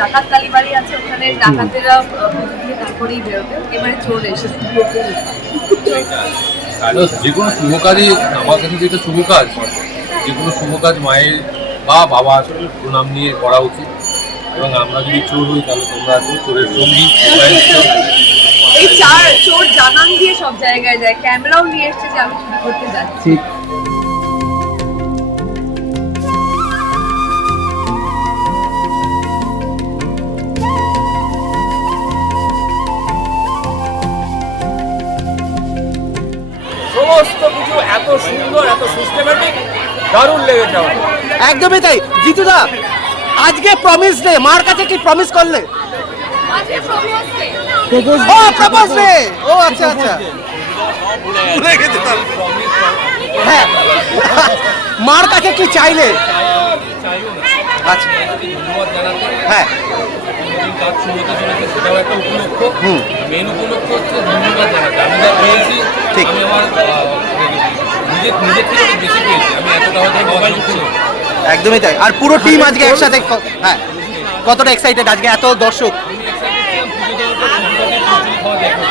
ডাকাত কালীবাড়ি আছে, ওখানে ডাকাতেরা পুজো দিয়ে তারপরেই বেরোবে। এবারে চোর এসেছে। যে কোনো শুভ কাজই আমার কাছে যেটা শুভ কাজ, যে কোনো শুভ কাজ মায়ের বা বাবার প্রণাম নিয়ে করা উচিত। এবং আমরা যদি চোর হই তাহলে তোমরা চোরের সঙ্গী। এই চোর জানান দিয়ে সব জায়গায় যায়, ক্যামেরাও নিয়ে এসছে যে আমি চুরি করতে যাচ্ছি। সমস্ত কিছু এত সুন্দর, এত সিস্টেমেটিক, দারুণ লেগেছে আমার। একদমই তাই। জিতুদা, আজকে প্রমিস ডে, মার কাছে কি প্রমিস করলে? ও প্রপোজ ডে, ও আচ্ছা আচ্ছা, ভুলে গেছি তাহলে। হ্যাঁ, মার কাছে কি চাইলে? আচ্ছা, ধন্যবাদ জানাতে। হ্যাঁ, কোনোদিন কাজ শুরু হতে চলেছে, সেটাও একটা উপলক্ষ। মেন উপলক্ষ হচ্ছে ধন্যবাদ জানাতে। আমি যা পেয়েছি, ঠিক। আমি আমার নিজের থেকে অনেক বেশি পেয়েছি। আমি এতটা হয়তো মোবাইল ছিল। একদমই তাই। আর পুরো টিম আজকে একসাথে, হ্যাঁ, কতটা এক্সাইটেড আজকে এত দর্শক? আমি এক্সাইটেড ছিলাম পুজো দেওয়ার পর পুজো খাওয়া দেখো।